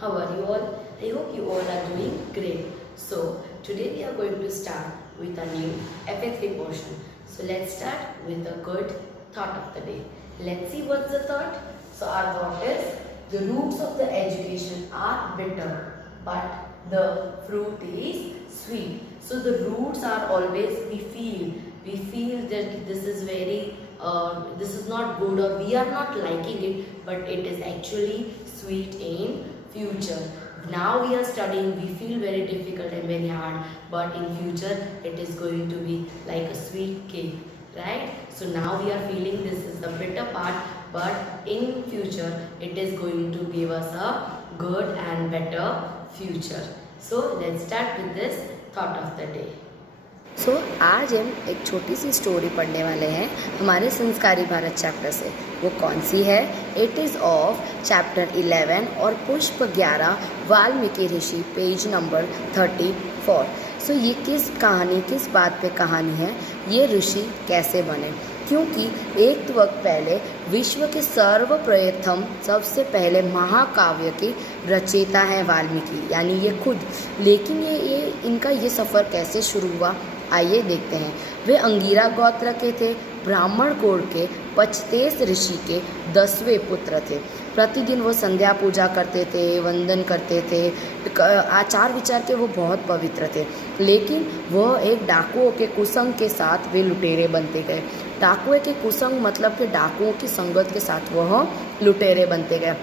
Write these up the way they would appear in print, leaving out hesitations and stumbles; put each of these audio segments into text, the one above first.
How are you all? I hope you all are doing great. So, today we are going to start with a new FA3 portion. So, let's start with a good thought of the day. Let's see what's the thought. So, our thought is the roots of the education are bitter, but the fruit is sweet. So, the roots are always we feel that this is very this is not good or we are not liking it, but it is actually sweet in future. Now we are studying, we feel very difficult and very hard, but in future it is going to be like a sweet cake, right? So now we are feeling this is the bitter part, but in future it is going to give us a good and better future. So let's start with this thought of the day. आज हम एक छोटी सी story पढ़ने वाले हैं हमारे संस्कारी Bharat chapter से। वो कौन सी है? इट इज़ ऑफ चैप्टर 11 और पुष्प 11 वाल्मीकि ऋषि, पेज नंबर 34। ये किस बात पे कहानी है? ये ऋषि कैसे बने? क्योंकि एक वक्त पहले विश्व के सर्वप्रथम सबसे पहले महाकाव्य के रचयिता हैं वाल्मीकि, यानी ये खुद। लेकिन ये इनका ये सफ़र कैसे शुरू हुआ, आइए देखते हैं। वे अंगीरा गोत्र के थे, ब्राह्मण कुल के पचतेस ऋषि के 10वें पुत्र थे। प्रतिदिन वो संध्या पूजा करते थे, वंदन करते थे, आचार विचार के वो बहुत पवित्र थे। लेकिन वह एक डाकुओं के कुसंग के साथ वे लुटेरे बनते गए। डाकुओं के कुसंग मतलब कि डाकुओं की संगत के साथ वह लुटेरे बनते गए।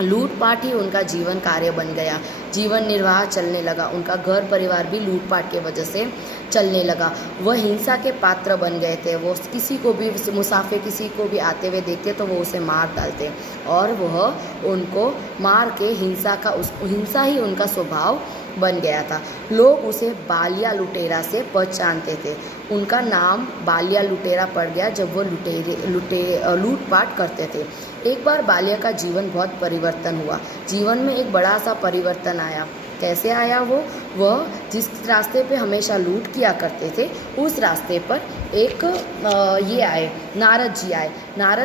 लूटपाट ही उनका जीवन कार्य बन गया। जीवन निर्वाह चलने लगा। उनका घर परिवार भी लूटपाट के वजह से चलने लगा। वह हिंसा के पात्र बन गए थे। वो किसी को भी मुसाफिर किसी को भी आते हुए देखते तो वो उसे मार डालते और वह उनको मार के हिंसा ही उनका स्वभाव बन गया था। लोग उसे बालिया लुटेरा से पहचानते थे। उनका नाम बालिया लुटेरा पड़ गया जब वो लूटपाट करते थे। एक बार बालिया का जीवन बहुत परिवर्तन हुआ। जीवन में एक बड़ा सा परिवर्तन आया। कैसे आया? वह जिस रास्ते पे हमेशा लूट किया करते थे उस रास्ते पर एक नारद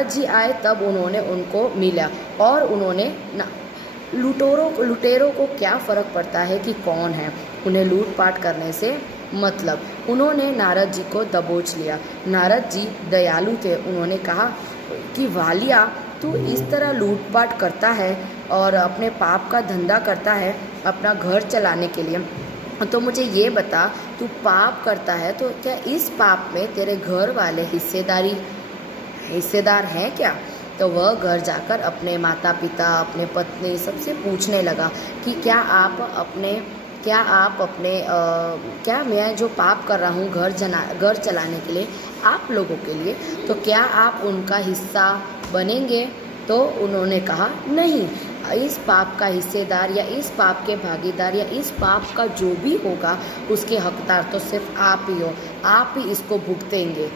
जी आए तब उन्होंने उनको मिला और उन्होंने लुटेरों को क्या फ़र्क पड़ता है कि कौन है, उन्हें लूटपाट करने से मतलब। उन्होंने नारद जी को दबोच लिया। नारद जी दयालु थे। उन्होंने कहा कि वालिया, तू इस तरह लूटपाट करता है और अपने पाप का धंधा करता है अपना घर चलाने के लिए, तो मुझे ये बता, तू पाप करता है तो क्या इस पाप में तेरे घर वाले हिस्सेदार हैं क्या? तो वह घर जाकर अपने माता पिता, अपने पत्नी सबसे पूछने लगा कि क्या मैं जो पाप कर रहा हूँ घर चलाने के लिए आप लोगों के लिए, तो क्या आप उनका हिस्सा बनेंगे? तो उन्होंने कहा नहीं, इस पाप का हिस्सेदार या इस पाप के भागीदार या इस पाप का जो भी होगा उसके हकदार तो सिर्फ आप ही हो, आप ही इसको भुगतेंगे।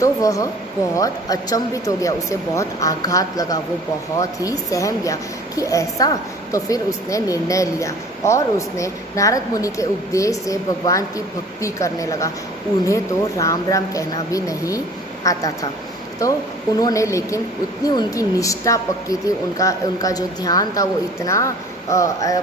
तो वह बहुत अचंभित हो गया, उसे बहुत आघात लगा, वो बहुत ही सहम गया कि ऐसा। तो फिर उसने निर्णय लिया और उसने नारद मुनि के उपदेश से भगवान की भक्ति करने लगा। उन्हें तो राम राम कहना भी नहीं आता था। तो उन्होंने, लेकिन उतनी उनकी निष्ठा पक्की थी, उनका जो ध्यान था वो इतना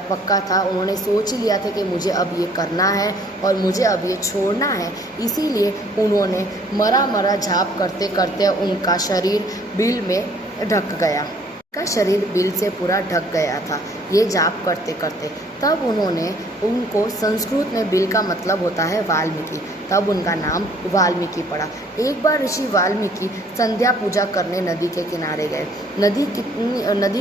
पक्का था। उन्होंने सोच ही लिया था कि मुझे अब ये करना है और मुझे अब ये छोड़ना है। इसीलिए उन्होंने मरा जाप करते करते उनका शरीर बिल में ढक गया। उनका शरीर बिल से पूरा ढक गया था ये जाप करते करते। तब उनको संस्कृत में बिल का मतलब होता है वाल्मीकि, तब उनका नाम वाल्मीकि पड़ा। एक बार ऋषि वाल्मीकि संध्या पूजा करने नदी के किनारे गए। नदी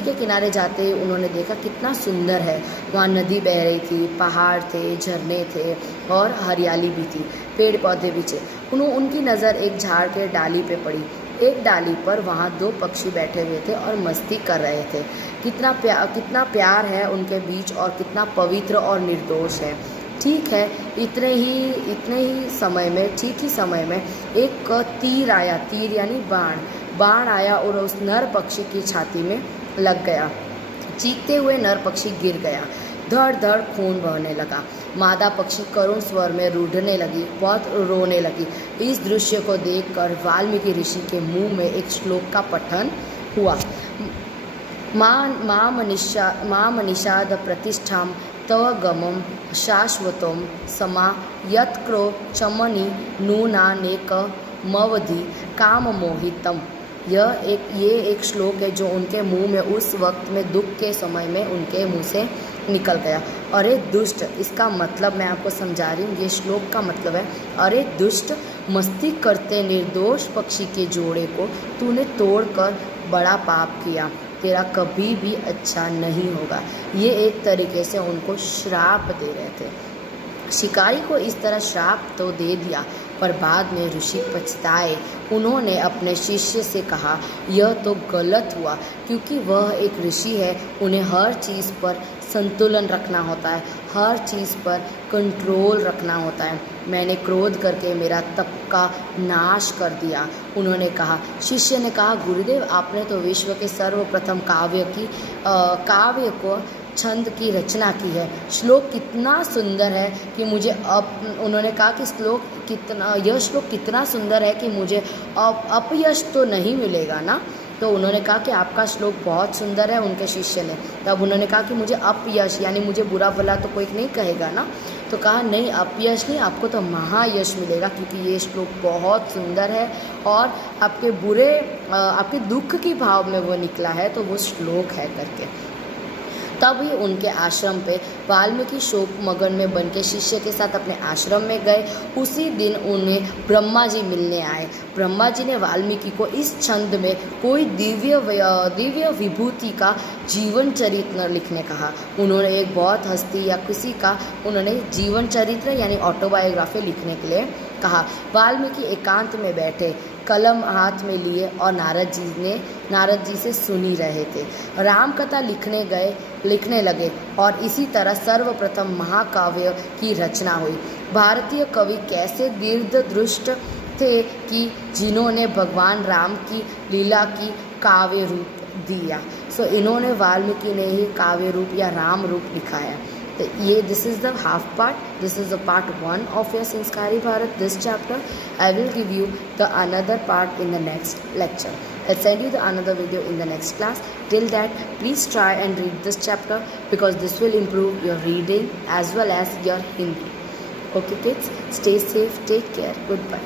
के किनारे जाते ही उन्होंने देखा कितना सुंदर है। वहाँ नदी बह रही थी, पहाड़ थे, झरने थे और हरियाली भी थी, पेड़ पौधे भी थे। उनकी नज़र एक झाड़ के डाली पे पड़ी। एक डाली पर वहाँ 2 पक्षी बैठे हुए थे और मस्ती कर रहे थे। कितना प्यार है उनके बीच और कितना पवित्र और निर्दोष है। ठीक है, इतने ही समय में एक तीर यानी बाण आया और उस नर पक्षी की छाती में लग गया। चीखते हुए नर पक्षी गिर गया। धड़ धड़ खून बहने लगा। मादा पक्षी करुण स्वर में रूठने लगी, बहुत रोने लगी। इस दृश्य को देखकर वाल्मीकि ऋषि के मुंह में एक श्लोक का पठन हुआ। मा मनीषाद प्रतिष्ठां तव गमं शाश्वतं समा यत्क्रो चमनि नूनानेक मवधि काम मोहितम। ये एक श्लोक है जो उनके मुंह में उस वक्त में दुख के समय में उनके मुंह से निकल गया। अरे दुष्ट, इसका मतलब मैं आपको समझा रही हूँ। ये श्लोक का मतलब है, अरे दुष्ट, मस्ती करते निर्दोष पक्षी के जोड़े को तूने तोड़कर बड़ा पाप किया, तेरा कभी भी अच्छा नहीं होगा। ये एक तरीके से उनको श्राप दे रहे थे। शिकारी को इस तरह श्राप तो दे दिया, पर बाद में ऋषि पछताए। उन्होंने अपने शिष्य से कहा, यह तो गलत हुआ, क्योंकि वह एक ऋषि है, उन्हें हर चीज़ पर संतुलन रखना होता है, हर चीज़ पर कंट्रोल रखना होता है। मैंने क्रोध करके मेरा तप का नाश कर दिया। उन्होंने कहा, शिष्य ने कहा, गुरुदेव, आपने तो विश्व के सर्वप्रथम काव्य को छंद की रचना की है। श्लोक कितना सुंदर है कि मुझे उन्होंने कहा कि यह श्लोक कितना सुंदर है कि मुझे अपयश तो नहीं मिलेगा ना। तो उन्होंने कहा कि आपका श्लोक बहुत सुंदर है, उनके शिष्य ने। तब उन्होंने कहा कि मुझे अपयश यानी मुझे बुरा भला तो कोई नहीं कहेगा ना। तो कहा, नहीं, अपयश नहीं, आपको तो महायश मिलेगा, क्योंकि ये श्लोक बहुत सुंदर है और आपके दुख की भाव में वो निकला है, तो वो श्लोक है करके। तब ही उनके आश्रम पे वाल्मीकि शोक मगन में बन के शिष्य के साथ अपने आश्रम में गए। उसी दिन उन्हें ब्रह्मा जी मिलने आए। ब्रह्मा जी ने वाल्मीकि को इस छंद में कोई दिव्य विभूति का जीवन चरित्र लिखने कहा। उन्होंने एक बहुत हस्ती या किसी का उन्होंने जीवन चरित्र यानी ऑटोबायोग्राफी लिखने के लिए कहा। वाल्मीकि एकांत में बैठे, कलम हाथ में लिए और नारद जी से सुनी रहे थे। राम कथा लिखने लगे और इसी तरह सर्वप्रथम महाकाव्य की रचना हुई। भारतीय कवि कैसे दीर्घदृष्ट थे कि जिन्होंने भगवान राम की लीला की काव्य रूप दिया। सो इन्होंने वाल्मीकि ने ही काव्य रूप या राम रूप लिखा है। तो ये this is the half part, this is the part 1 of your Sanskari Bharat, this chapter. I will give you the another part in the next lecture. I'll send you the another video in the next class. Till that, please try and read this chapter because this will improve your reading as well as your Hindi. Okay kids, stay safe, take care, goodbye.